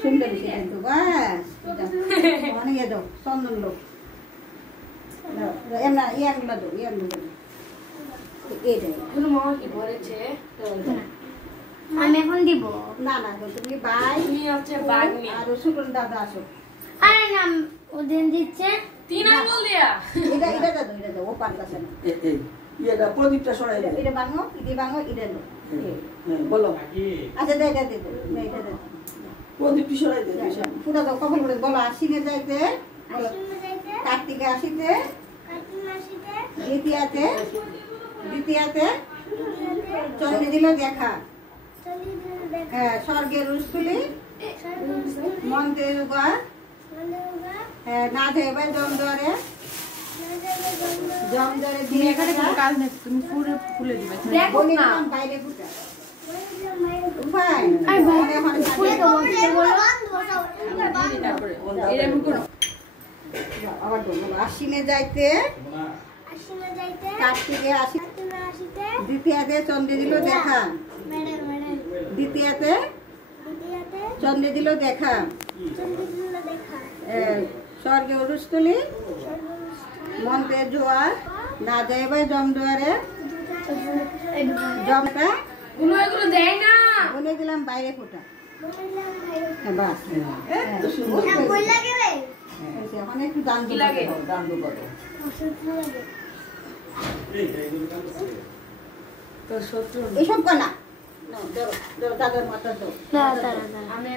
সুন্দর কিন্তু বাস অনেক দাও চন্দন লোক এমনা ইয়াগুলো দাও ইয়াগুলো এইটাই আমি এখন দিব না না তুমি ভাই তুমি হচ্ছে বাগনি আর সুকুন দাদা আসো আরে না ওদিন দিচ্ছে 3 আঙ্গুল দিয়া এটা দাও ও পারতাছে না এটা প্রদীপটা সরাই দাও এটা ভাঙো এটা লো বলো আচ্ছা দে এটা দে প্রদীপটি সরাই দে পুরো দাও কখন করে বলো আশ্বিনে যাইতে বলো কার্তিকে আসিতে দ্বিতীয়াতে চন্দ্র দিল দেখা হ্যাঁ স্বর্গের রুস্তুলি মন্ত্রে উগা হ্যাঁ না দেবে জমদরে দিয়ে এখানে কোনো কাজ নেই তুমি পুরো খুলে দিবে দেখো না বাইরে ফুটা উপায় আর ফুলে তো তারপরে এরকম করো আবার বলো আশ্বিনে যাইতে কার্তিকে আসিতে দ্বিতীয়াতে চন্দ্র দিল দেখা দ্বিতীয়াতে চন্দ্র দিল দেখা স্বর্গে উরুস্থলি মন্ত্রে জোয়ার না যাইবে জমদুয়ারে জমটা এগুলো দেয় না বলে দিলাম বাইরে ফোটা বাস এখন একটু দান লাগে দান কত তো শত্রু এসব কনা দাদার মাথা দাও দাঁড়া আমি